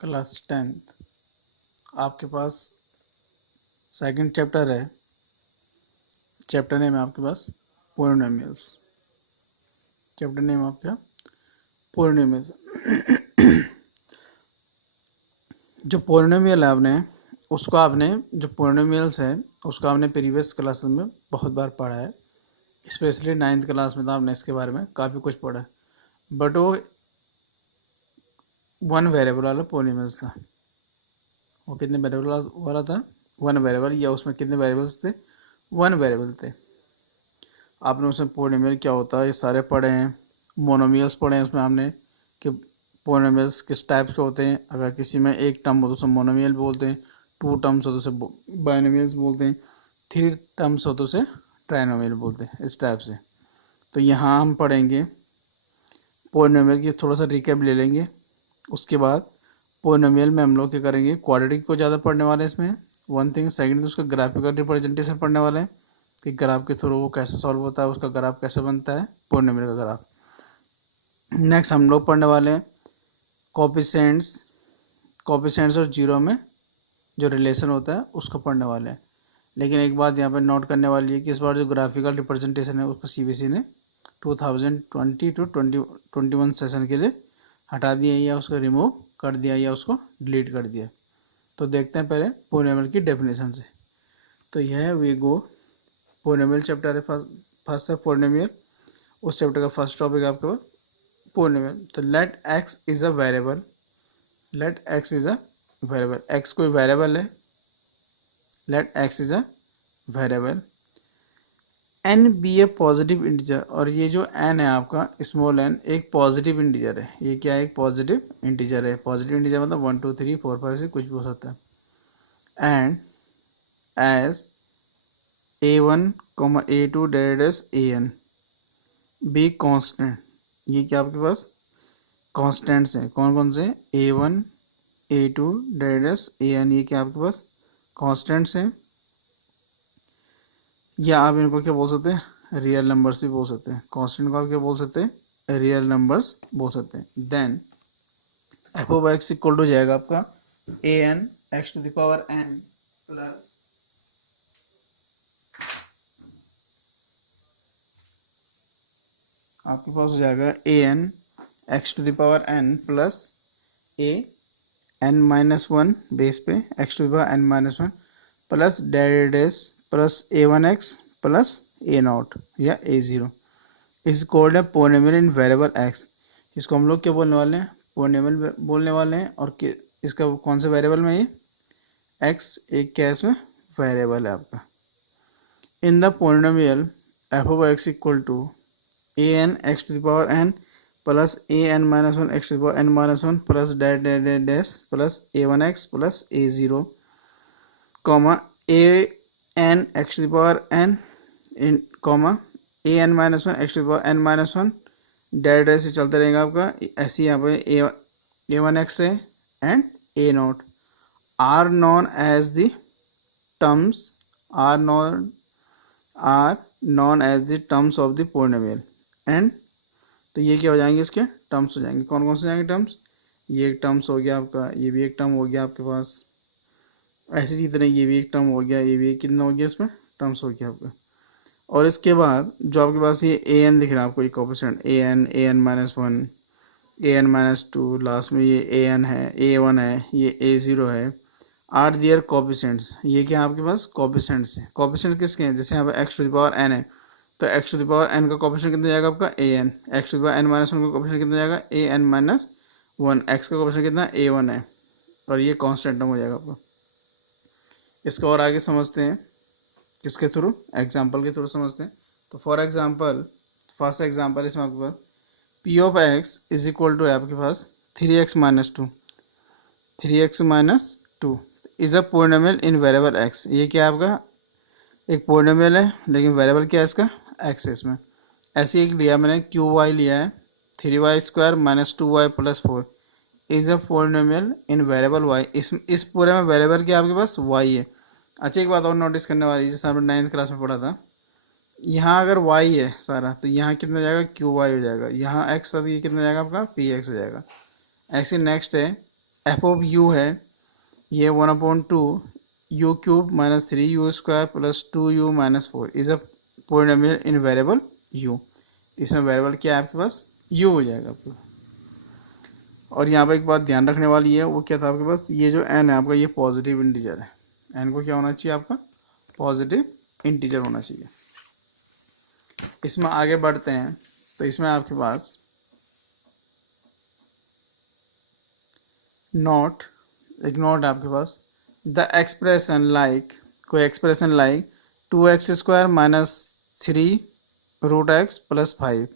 Class 10th आपके पास second chapter है। Chapter name है आपके पास पोलिनोमियल्स। चैप्टर नेम आपका पोलिनोमियल्स। जो पोलिनोमियल है आपने जो पोलिनोमियल्स है उसको आपने प्रीवियस क्लासेस में बहुत बार पढ़ा है, स्पेशली 9th क्लास में तो आपने इसके बारे में काफ़ी कुछ पढ़ा है। बट वो वन वेरिएबल वाला पोलिनोमियल्स था। वो कितने वेरिएबल वाला था? One variable. या उसमें कितने वेरिएबल्स थे? वन वेरिएबल थे। आपने उसमें पोलिनोमियल क्या होता है ये सारे पढ़े हैं। मोनोमियल्स पढ़े हैं उसमें आपने कि पोलिनोमियल्स किस टाइप के होते हैं। अगर किसी में एक टर्म हो तो उसे मोनोमियल बोलते हैं, टू टर्म्स हो तो उसे बाइनोमियल्स बोलते हैं, थ्री टर्म्स हो तो उसे ट्राइनोमियल बोलते हैं, इस टाइप से। तो यहाँ हम पढ़ेंगे पोलिनोमियल की थोड़ा सा रिकैप ले लेंगे। उसके बाद पोलिनोमियल में हम लोग क्या करेंगे, क्वाड्रेटिक को ज़्यादा पढ़ने वाले हैं इसमें वन थिंग। सेकंड उसका ग्राफिकल रिप्रेजेंटेशन पढ़ने वाले हैं कि ग्राफ के थ्रू वो कैसे सॉल्व होता है, उसका ग्राफ कैसे बनता है, पोलिनोमियल का ग्राफ। नेक्स्ट हम लोग पढ़ने वाले हैं कोफिशिएंट्स और जीरो में जो रिलेशन होता है उसको पढ़ने वाले हैं। लेकिन एक बात यहाँ पर नोट करने वाली है कि इस बार जो ग्राफिकल रिप्रेजेंटेशन है उसको सीबीएसई ने 2020 टू 2021 सेशन के लिए हटा दिया या उसको रिमूव कर दिया या उसको डिलीट कर दिया। तो देखते हैं पहले पोलिनोमियल की डेफिनेशन से। तो यह वी गो पोलिनोमियल चैप्टर है, फर्स्ट है पोलिनोमियल। उस चैप्टर का फर्स्ट टॉपिक आपके पास पोलिनोमियल। तो let x is a variable. Let x is a variable. X कोई वेरिएबल है। Let x is a variable. N be a positive integer. और ये जो एन है आपका स्मॉल एन एक पॉजिटिव इंटीजर है। ये क्या है? एक पॉजिटिव इंटीजर है। पॉजिटिव इंटीजर मतलब 1 2 3 4 5 से कुछ भी हो सकता है। And as a1, a2 divided as an be constant. ये क्या आपके पास कांस्टेंट्स हैं? कौन कौन से? a1 a2 divided as an। ये क्या आपके पास कांस्टेंट्स हैं। या आप इनको क्या बोल सकते हैं? रियल नंबर्स भी बोल सकते हैं। कांस्टेंट को आप क्या बोल सकते हैं? रियल नंबर्स बोल सकते हैं। Then f of x equal to जाएगा आपका an x to the power n plus आपके पास हो जाएगा an x to the power n plus a n minus one base पे x to the power n minus one plus derivative s plus a1x plus a nought या a0 इस code है polynomial in variable x। इसको हम लोग क्या बोलने वाले हैं? पोलिनोमियल बोलने वाले हैं। और इसका कौन सा वेरिएबल में? ये x एक क्या है इसमें? वेरिएबल है आपका। In the polynomial f of x equal to an x to the power n plus an minus one x to the power n minus one plus dash plus a1x plus a0 comma an x to the power n in comma an minus one x to the power n minus one dash से चलते रहेगा आपका। ऐसे यहाँ पे a1x है and a nought are known as the terms are known as the terms of the polynomial. And तो ये क्या हो जाएंगे? इसके टर्म्स हो जाएंगे। कौन कौन से जाएंगे टर्म्स? ये एक टर्म्स हो गया आपका, ये भी एक टर्म हो गया आपके पास, ऐसे ही तरह ये भी एक टर्म हो गया, ये भी कितना हो गया इसमें टर्म्स हो गया आपका। और इसके बाद जो आपके पास ये ए एन दिख रहा है आपको, एक कोफिशिएंट ए एन माइनस वन, ए एन माइनस टू, लास्ट में ये ए एन है, ए वन है, ये ए ज़ीरो है, आर दियर कोफिशिएंट्स। ये क्या आपके पास कोफिशिएंट्स है। कोफिशिएंट किसके हैं? जैसे यहाँ पे x to the power n है तो x to the power n का कोफिशिएंट कितना जाएगा आपका? A n. X to the power n minus one का कोफिशिएंट कितना जाएगा? A n minus one. X का कोफिशिएंट कितना? ए वन है। और ये कांस्टेंट टर्म हो जाएगा आपका। इसको और आगे समझते हैं किसके थ्रू? एग्जाम्पल के थ्रू समझते हैं। तो फॉर एग्जाम्पल फर्स्ट एग्जाम्पल इसमें आपके पास p of x is equal to है आपके पास 3x minus two, 3x minus two is a polynomial in variable x. ये क्या है आपका? एक पोलिनोमियल है लेकिन वेरिएबल क्या है इसका? एक्स है इसमें। ऐसे एक लिया मैंने क्यू वाई लिया है 3y square minus 2y plus 4 is a polynomial in variable y. इस पूरे में वेरिएबल क्या आपके पास? वाई है। अच्छा एक बात और नोटिस करने वाली, जैसे हमने 9th क्लास में पढ़ा था, यहाँ अगर वाई है सारा तो यहाँ कितना जाएगा? क्यू वाई हो जाएगा। यहाँ एक्स था तो ये कितना जाएगा आपका? पी एक्स हो जाएगा। ऐसे नेक्स्ट है एफ ऑफ यू है ये 1/2 u cube minus 3u² plus 2u minus 4 is a polynomial in variable you. इसमें वेरिएबल क्या है आपके पास, यू हो जाएगा आपको। और यहाँ पर एक बात ध्यान रखने वाली है, वो क्या था आपके पास, ये जो n है आपका ये पॉजिटिव इंटीजर है। n को क्या होना चाहिए आपका, पॉजिटिव इंटीजर होना चाहिए। इसमें आगे बढ़ते हैं तो इसमें आपके पास नॉट, एक नॉट है आपके पास, द एक्सप्रेशन लाइक, कोई expression like 2x² minus 3√x plus 5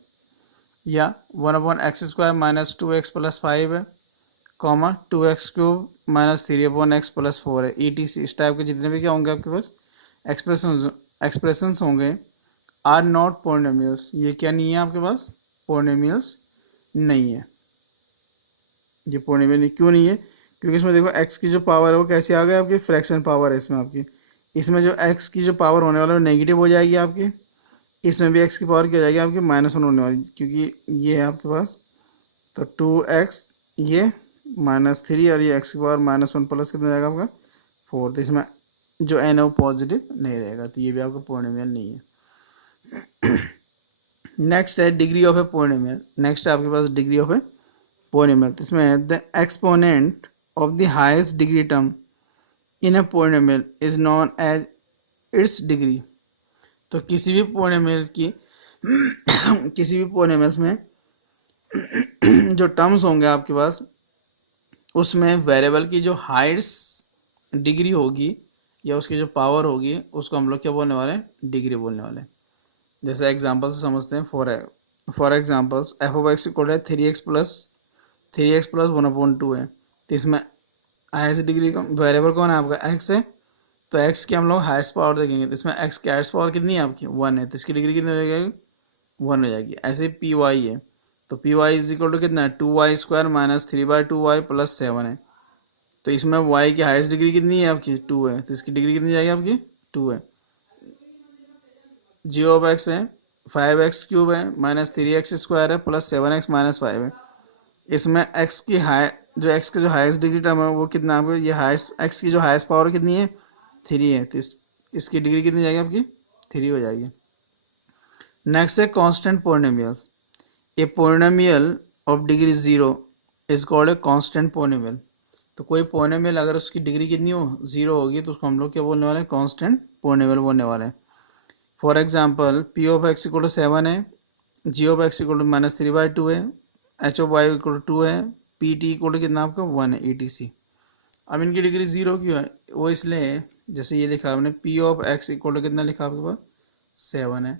या 1/x² माइनस 2x प्लस 5 है, comma 2x³ minus 3/x plus 4 है, ETC। इस टाइप के जितने भी क्या होंगे आपके पास एक्सप्रेशंस होंगे आर नॉट पॉलिनोमियल्स। ये क्या नहीं है आपके पास, पॉलिनोमियल्स नहीं है। ये पॉलिनोमियल नहीं, क्यों नहीं है, क्योंकि इसमें देखो x की जो पावर है वो कैसे आ गई आपकी, फ्रैक्शन पावर है इसमें आपकी। इसमें जो x की जो पावर होने वाला है वो नेगेटिव हो जाएगी आपकी, इसमें भी x की पावर क्या हो जाएगी आपकी -1 होने वाली, क्योंकि ये है आपके पास। तो 2x ये -3 और ये x की पावर -1 प्लस कितना जाएगा आपका 4। तो इसमें जो n है वो पॉजिटिव नहीं रहेगा, तो ये भी आपका पॉलिनोमियल नहीं है। नेक्स्ट है degree of a polynomial. Next है आपके पास डिग्री ऑफ ए पॉलिनोमियल। तो इसमें है the exponent of the highest degree term in a polynomial is known as its degree. तो किसी भी पॉलिनोमियल की किसी भी पॉलिनोमियल्स में जो टर्म्स होंगे आपके पास उसमें वेरिएबल की जो हाईएस्ट डिग्री होगी या उसकी जो पावर होगी उसको हम लोग क्या बोलने वाले हैं, डिग्री बोलने वाले हैं। जैसे एग्जांपल से समझते हैं, for examples F of x equal है 3x प्लस 1/2 है। तो इसमें हाईएस्ट डिग्री का वेरिएबल कौन है आपका, x है। तो x की हम लोग हाईएस्ट पावर देखेंगे, तो इसमें x की हाईएस्ट पावर कितनी है आपकी 1 है, तो इसकी डिग्री कितनी हो जाएगी 1 हो जाएगी। ऐसे पी वाई है, तो p y is equal to कितना है 2y² माइनस 3/2y प्लस 7 है। तो इसमें y की हाईएस्ट डिग्री कितनी है आपकी 2 है, तो इसकी डिग्री कितनी जाएगी आपकी 2 है। g ऑफ x है 5x³ है माइनस 3x² है प्लस 7x माइनस 5 है। इसमें x की x की जो हाईएस्ट डिग्री टर्म है वो कितना आपको, ये हाईएस्ट x की जो हाईएस्ट पावर कितनी है 3 है, तो इसकी डिग्री कितनी जाएगी आपकी 3 हो जाएगी। नेक्स्ट है constant polynomials. A polynomial of degree 0 is called a constant polynomial. तो कोई पॉलिनोमियल अगर उसकी डिग्री कितनी हो 0 होगी तो उसको हम लोग क्या बोलने वाले हैं, कांस्टेंट पॉलिनोमियल बोलने वाले हैं। For example p of x equal to 7 है, g of x equal to -3/2 है, h of y equal to 2 है, pt इक्वल टू कितना आपका 1 है, etc। अब इनकी डिग्री 0 क्यों है, वो इसलिए जैसे ये लिखा आपने p of x equal to कितना लिखा आपके पास 7 है।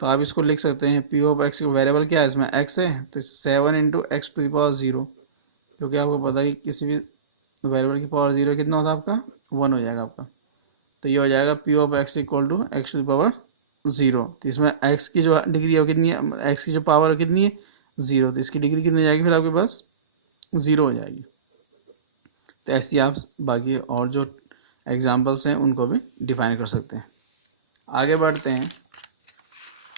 तो आप इसको लिख सकते हैं p ऑफ x वेरिएबल क्या है इसमें x है, तो 7 × x⁴, क्योंकि आपको पता है कि किसी भी वेरिएबल की पावर 0 कितना होता है आपका 1 हो जाएगा आपका। तो ये हो जाएगा p of x equal to x⁴। तो इसमें x की जो डिग्री है कितनी है, x की जो पावर है कितनी है 0, तो इसकी डिग्री कितनी हो जाएगी फिर आपके पास 0 हो जाएगी। तो ऐसी आप बाकी और जो एग्जांपल्स हैं उनको भी डिफाइन कर सकते हैं। आगे बढ़ते हैं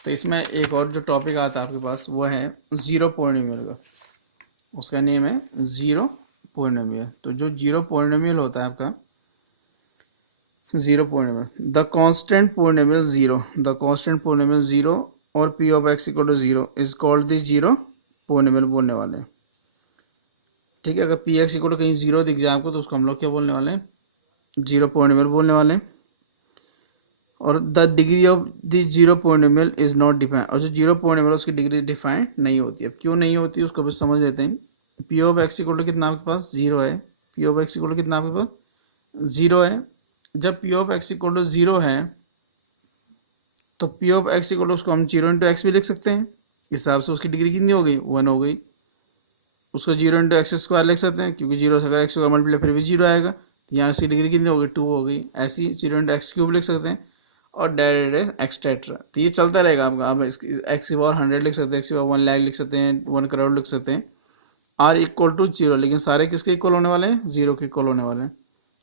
तो इसमें एक और जो टॉपिक आता है आपके पास वो है ज़ीरो पॉलिनोमियल का। उसका नेम है ज़ीरो पॉलिनोमियल। तो जो ज़ीरो पॉलिनोमियल होता है आपका zero polynomial, the constant polynomial zero और p of x equal to 0 is called the zero polynomial बोलने वाले हैं। ठीक है, अगर पी एक्स इक्वल टू कहीं 0 दिख जाए आपको तो उसको हम लोग क्या बोलने वाले हैं, ज़ीरो पॉलिनोमियल बोलने वाले हैं। और the degree of the zero polynomial is not define, और जो ज़ीरो पॉलिनोमियल उसकी डिग्री डिफाइन नहीं होती है। क्यों नहीं होती उसको भी समझ लेते हैं। p of x equal to कितना आपके पास 0 है, p of x equal to कितना आपके पास 0 है। जब p of x equal to 0 है तो p of x equal to उसको हम 0 × x भी लिख सकते हैं। इस हिसाब से उसकी डिग्री कितनी हो गई 1 हो गई। उसको 0 × x² लिख सकते हैं, क्योंकि 0 से अगर x² मल्टीप्लाई फिर भी 0 आएगा, तो यहाँ इसकी डिग्री कितनी हो गई 2 हो गई। ऐसे ही 0 × x³ लिख सकते हैं और डायरेक्ट एक्सट्रेट्रा। तो ये चलता रहेगा आपका। आप x की पावर 100 लिख सकते हैं, x की पावर 1 लाख लिख सकते हैं, 1 करोड़ लिख सकते हैं। r इक्वल टू 0, लेकिन सारे किसके इक्वल होने वाले हैं 0 के इक्वल होने वाले हैं।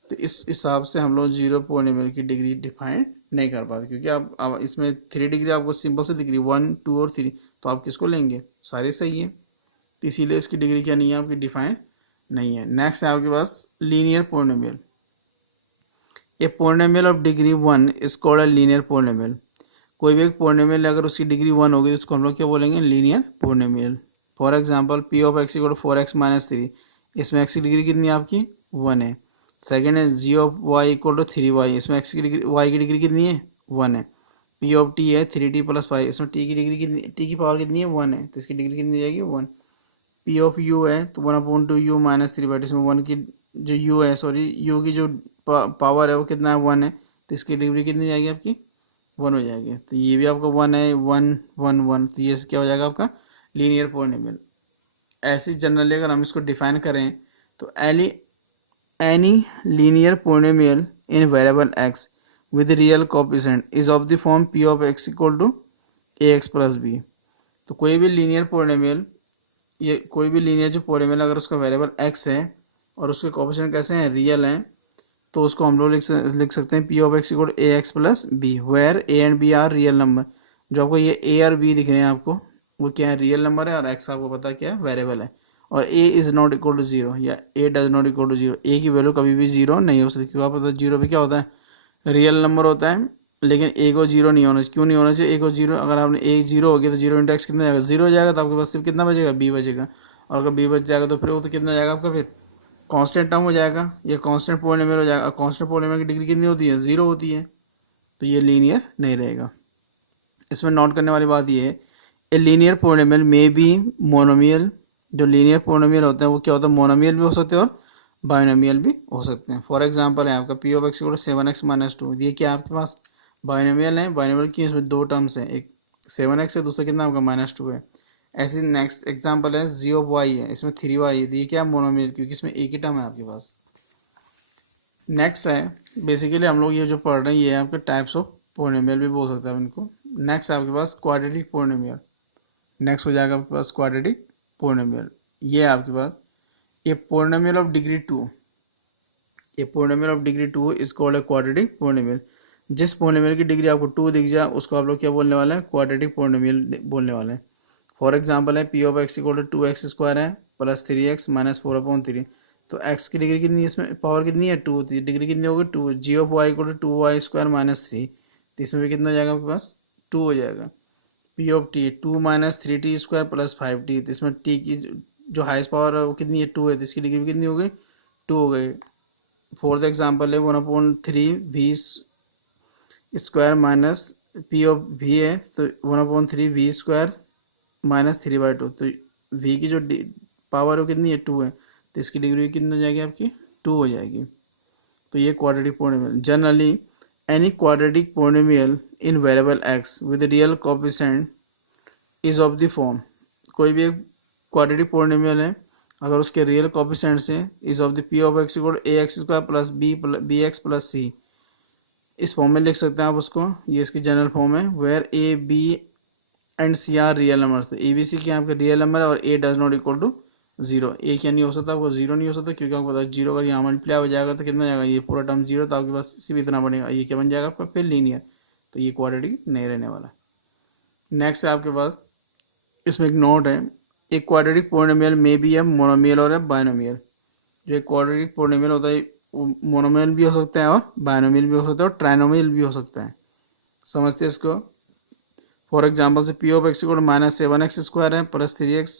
तो इस हिसाब से हम लोग ज़ीरो पॉलिनोमियल की डिग्री डिफाइन नहीं कर पाते, क्योंकि आप इसमें 3 डिग्री आपको सिंपल से दिख रही 1, 2 और 3, तो आप किसको लेंगे, सारे सही है। तो इसीलिए इसकी डिग्री क्या नहीं है आपकी डिफाइन नहीं है। नेक्स्ट है आपके पास linear polynomial. A polynomial of degree 1 is called a linear polynomial. कोई भी एक पोलिनोमियल अगर उसकी डिग्री 1 होगी तो उसको हम लोग क्या बोलेंगे, linear polynomial. For example p of x equal 4x minus 3, इसमें एक्स की डिग्री कितनी है आपकी 1 है। सेकेंड है g of y equal to 3y, इसमें एक्स की डिग्री वाई की डिग्री कितनी है 1 है। पी ऑफ टी है 3t प्लस 5, इसमें टी की डिग्री कितनी, टी की पावर कितनी है 1 है, तो इसकी डिग्री कितनी हो जाएगी 1। पी ऑफ यू है तो 1/2 यू माइनस 3/2, इसमें 1 की जो यू है, सॉरी यू की जो पावर है वो कितना है 1 है, तो इसकी डिग्री कितनी जाएगी आपकी 1 हो जाएगी। तो ये भी आपका 1 है, 1 1 1, तो ये क्या हो जाएगा आपका लीनियर पोलिनोमियल। ऐसे जनरली अगर हम इसको डिफाइन करें तो any linear polynomial in variable x with real coefficient is of the form p of x equal to a x plus b. तो कोई भी लीनियर पोलिनोमियल, ये कोई भी लीनियर जो पोलिनोमियल अगर उसका वेरिएबल एक्स है और उसके कोएफिशिएंट कैसे हैं, रियल हैं, तो उसको हम लोग लिख सकते हैं p of x equal a x plus b, where a and b are real number. जो आपको ये ए और बी दिख रहे हैं आपको, वो क्या है, रियल नंबर है, और एक्स आपको पता क्या है, वेरिएबल है। और a is not equal to zero या a does not equal to zero, a की वैल्यू कभी भी जीरो नहीं हो सकती, क्योंकि आपको पता है जीरो भी क्या होता है, रियल नंबर होता है। लेकिन ए को जीरो नहीं होना चाहिए, क्यों नहीं होना चाहिए, ए को जीरो, अगर आपने ए जीरो हो गया तो जीरो इंटू एक्स कितना जाएगा, जीरो हो जाएगा, तो आपके पास सिर्फ कितना बचेगा, बी बचेगा। और अगर बी बच जाएगा तो फिर वो तो कितना जाएगा आपका, फिर कांस्टेंट टर्म हो जाएगा, ये कांस्टेंट पोलिनोमियल हो जाएगा। कांस्टेंट पोलिनोमियल की डिग्री कितनी होती है, जीरो होती है, तो ये लीनियर नहीं रहेगा। इसमें नोट करने वाली बात ये है, ए लीनियर पोलिनोमियल में बी मोनोमियल। जो लीनियर पोलिनोमियल होते हैं वो क्या होता है, मोनोमियल भी हो सकते हैं और बाइनोमियल भी हो सकते हैं। फॉर एग्जांपल है आपका P of x equal 7x minus 2, ये क्या आपके पास बाइनोमियल है। बाइनोमियल की इसमें दो टर्म्स हैं, एक 7x है, दूसरा कितना आपका -2 है। ऐसे नेक्स्ट एग्जांपल है जी ऑफ वाई है, इसमें 3y है, ये क्या मोनोमियल, क्योंकि इसमें एक ही टर्म है आपके पास। नेक्स्ट है, बेसिकली हम लोग ये जो पढ़ रहे हैं ये आपके टाइप्स ऑफ पोलिनोमियल भी बोल सकते हैं इनको। नेक्स्ट आपके पास क्वाड्रेटिक पोलिनोमियल, नेक्स्ट हो जाएगा आपके पास क्वाड्रेटिक पोलिनोमियल। ये है आपके पास ये पोलिनोमियल ऑफ डिग्री 2, ये polynomial of degree 2 is called a quadratic polynomial. जिस पोलिनोमियल की डिग्री आपको 2 दिख जाए उसको आप लोग क्या बोलने वाले हैं, क्वाड्रेटिक पोलिनोमियल बोलने वाले हैं। फॉर एग्जांपल है p of x equal to 2x square है प्लस 3x माइनस 4/3, तो x की डिग्री कितनी है, इसमें पावर कितनी है 2, तो डिग्री कितनी होगी 2। G of y equal to 2y square minus 3, तो इसमें भी कितना हो जाएगा आपके पास 2 हो जाएगा। P of T 2 minus 3t square plus 5t, तो इसमें टी की जो हाईएस्ट पावर है वो कितनी है 2 है, तो इसकी डिग्री कितनी हो गई 2 हो गई। फोर्थ एग्जांपल है 1/3 v square minus P of v है, तो 1/3 v स्क्वायर माइनस 3/2, तो v की जो पावर है कितनी है 2 है, तो इसकी डिग्री कितनी हो जाएगी आपकी 2 हो जाएगी। तो ये quadratic polynomial. Generally any quadratic polynomial in variable x with real coefficient is of the form, कोई भी एक क्वाड्रेटिक पोलिनोमियल है अगर उसके रियल कोएफिशिएंट से is of the p of x equal a x square plus b x plus c, इस form में लिख सकते हैं आप उसको, ये इसकी जनरल फॉर्म है, where a b and c are real number. तो ए बी सी क्या आपका रियल नंबर है और a does not equal to zero, a क्या नहीं हो सकता आपको जीरो नहीं हो सकता, क्योंकि आपको पता है जीरो अगर यहाँ मल्टीप्लाई हो जाएगा तो कितना जाएगा, ये पूरा टर्म जीरो, तो आपके पास सिर्फ इतना बनेगा, ये क्या बन जाएगा आपका फिर लीनियर, तो ये क्वाड्रेटिक नहीं रहने वाला। नेक्स्ट है आपके पास, इसमें एक नोट है, एक क्वाड्रेटिक पोलिनोमियल में भी है मोनोमियल और है बाइनोमियल। जो एक क्वाड्रेटिक पोलिनोमियल होता है वो मोनोमियल भी हो सकता है और बाइनोमियल भी हो सकता है और ट्राइनोमियल भी हो सकता है। समझते हैं इसको। फॉर एग्जांपल से P of x equal minus 7x square है प्लस 3x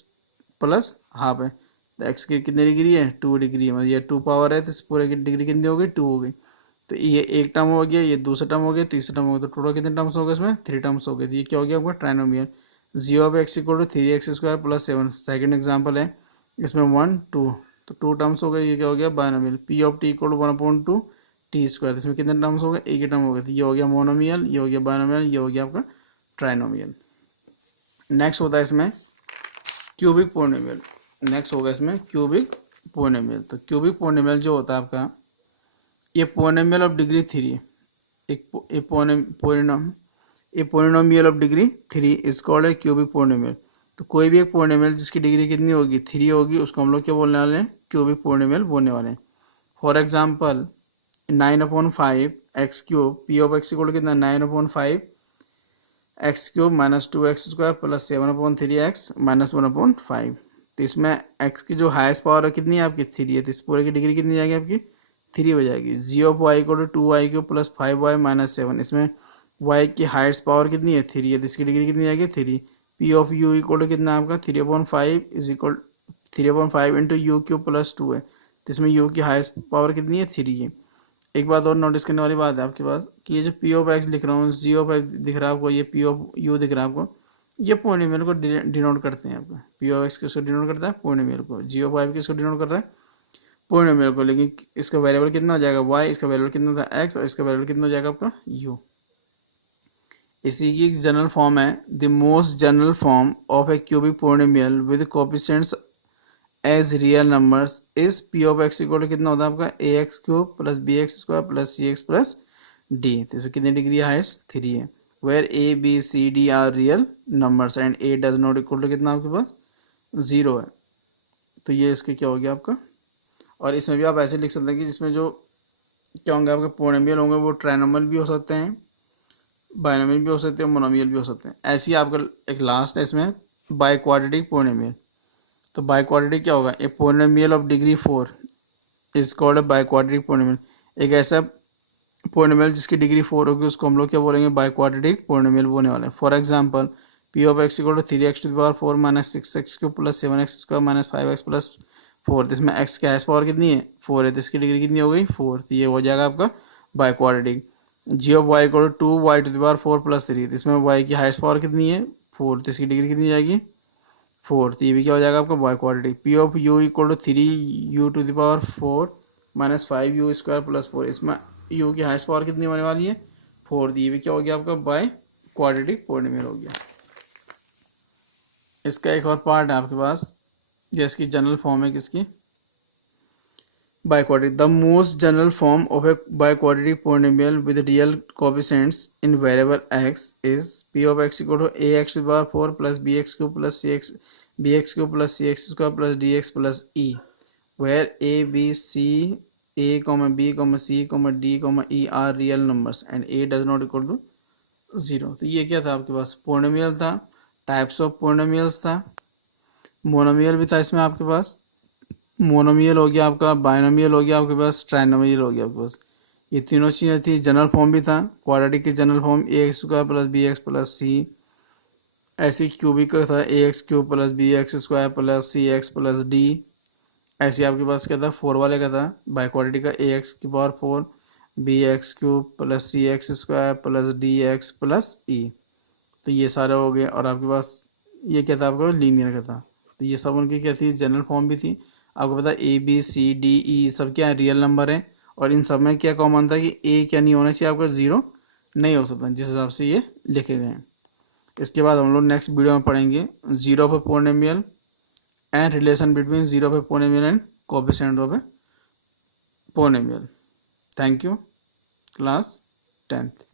प्लस हाफ है, तो एक्स की कितनी डिग्री है 2 डिग्री है, मतलब ये 2 पावर है, तो इस पूरे की डिग्री कितनी हो गई 2 हो गई। तो ये एक टर्म हो गया, ये दूसरा टर्म हो गया, तीसरा टर्म हो गया, तो टोटल कितने टर्म्स हो गए इसमें 3 टर्म्स हो गए। तो ये क्या हो गया आपका trinomial. G of x equal to 3x square plus 7, second example है, इसमें 1 2, तो 2 टर्म्स हो गए, ये क्या हो गया binomial. P of t equal to 1/2 t square, इसमें कितने टर्म्स हो गए, एक ही टर्म हो गए, तो ये हो गया मोनोमियल, ये हो गया बाइनोमियल, ये हो गया आपका ट्राइनोमियल। नेक्स्ट होता है इसमें क्यूबिक पोलिनोमियल। नेक्स्ट होगा इसमें क्यूबिक पोलिनोमियल। तो क्यूबिक पोलिनोमियल जो होता है आपका, ये पोलिनोमियल ऑफ डिग्री 3, एक polynomial of degree 3 is called है क्यूबिक पोलिनोमियल। तो कोई भी एक पोलिनोमियल जिसकी डिग्री कितनी होगी 3 होगी, उसको हम लोग क्या बोलने वाले हैं, क्यूबिक पोलिनोमियल बोलने वाले हैं। For example 9/5 x cube, P of x equal कितना 9/5 x cube minus 2x square plus 7/3 x minus 1/5, तो इसमें एक्स की जो हाईएस्ट पावर है कितनी है आपकी 3 है, तो इस पूरे की डिग्री कितनी जाएगी आपकी 3 हो जाएगी। G of y equal to 2y³ plus 5y minus 7, इसमें y की हाईएस्ट पावर कितनी है 3 है, तो इसकी डिग्री कितनी जाएगी 3। P of u equal to कितना आपका 3/5 is equal 3/5 into u³ plus 2 है, तो इसमें u की हाईएस्ट पावर कितनी है 3 है। एक बात और नोटिस करने वाली बात है आपके पास कि ये जो पी ऑफ एक्स लिख रहा हूँ, जी ऑफ एक्स दिख रहा है आपको, ये पी ऑफ यू दिख रहा है आपको, ये पॉलिनोमियल को डिनोट करते हैं आपका। पी ऑफ एक्स किसको डिनोट करता है पॉलिनोमियल को, जी ऑफ वाई किसको डिनोट कर रहा है पॉलिनोमियल को। लेकिन इसका वेरिएबल कितना हो जाएगा वाई, इसका वेरिएबल कितना था एक्स, और इसका वेरिएबल कितना हो जाएगा आपका यू। इसी की जनरल फॉर्म है the most general form of a cubic polynomial with coefficients as real numbers is p of x equal to कितना होता है आपका ax³ plus bx² plus cx plus d। तो इसमें कितनी डिग्री हाईएस्ट 3 है। Where a b c d are real numbers and a does not equal to कितना आपके पास 0 है। तो ये इसके क्या हो गया आपका। और इसमें भी आप ऐसे लिख सकते हैं कि जिसमें जो क्या होंगे आपके पॉलिनोमियल होंगे वो ट्राइनोमियल भी हो सकते हैं, बाइनोमियल भी हो सकते हैं, मोनोमियल भी हो सकते हैं। ऐसे ही आपका एक लास्ट है इसमें बाई क्वाड्रेटिक पॉलिनोमियल। तो बाई क्वाड्रेटिक क्या होगा, a polynomial of degree 4 is called a biquadratic polynomial. एक ऐसा पॉलिनोमियल जिसकी डिग्री 4 होगी उसको हम लोग क्या बोलेंगे बाई क्वाड्रेटिक पॉलिनोमियल बोलने वाले हैं। For example p of x equal to 3x⁴ minus 6x³ plus 7x² minus 5x plus 4। इसमें x की हाईएस्ट पावर कितनी है 4 है, तो इसकी डिग्री कितनी हो गई 4, तो ये हो जाएगा आपका biquadratic. G of y equal to 2y⁴ plus 3, तो इसमें y की हाईएस्ट पावर कितनी है 4, तो इसकी डिग्री कितनी जाएगी 4, तो ये भी क्या हो जाएगा आपका biquadratic. P of u equal to 3u⁴ minus 5u² plus 4, इसमें u की हाईएस्ट पावर कितनी होने वाली है 4, तो ये भी क्या हो गया आपका बाई क्वाड्रेटिक पॉलिनोमियल हो गया। इसका एक और पार्ट है आपके पास, ये इसकी जनरल फॉर्म है किसकी biquadratic. The most general form of a biquadratic polynomial with real coefficients in variable x is p of x equal to ax⁴ plus bx³ plus bx³ plus cx² plus dx plus e, where a b c a b c d e are real numbers and a does not equal to 0। तो ये क्या था आपके पास polynomial था, types of polynomials था, monomial भी था इसमें आपके पास, मोनोमियल हो गया आपका, बाइनोमियल हो गया आपके पास, ट्राइनोमियल हो गया आपके पास। ये तीनों चीज़ें थी। जनरल फॉर्म भी था क्वाड्रेटिक की general form ax² plus bx plus c, ऐसे क्यूबिक का था ax³ plus bx² plus cx plus d। ऐसे आपके पास क्या था 4 वाले का था बाई क्वाड्रेटिक का ax⁴ bx³ plus cx² plus dx plus e। तो ये सारे हो गए। और आपके पास ये क्या था आपका लीनियर का था, तो ये सब उनकी क्या थी जनरल फॉर्म भी थी। आपको पता A B C D E सब क्या है रियल नंबर है, और इन सब में क्या कॉमन था कि ए क्या नहीं होना चाहिए आपका 0 नहीं हो सकता, जिस हिसाब से ये लिखे गए हैं। इसके बाद हम लोग नेक्स्ट वीडियो में पढ़ेंगे zero of a polynomial and relation between zero of a polynomial and coefficient of a polynomial. Thank you. Class 10th।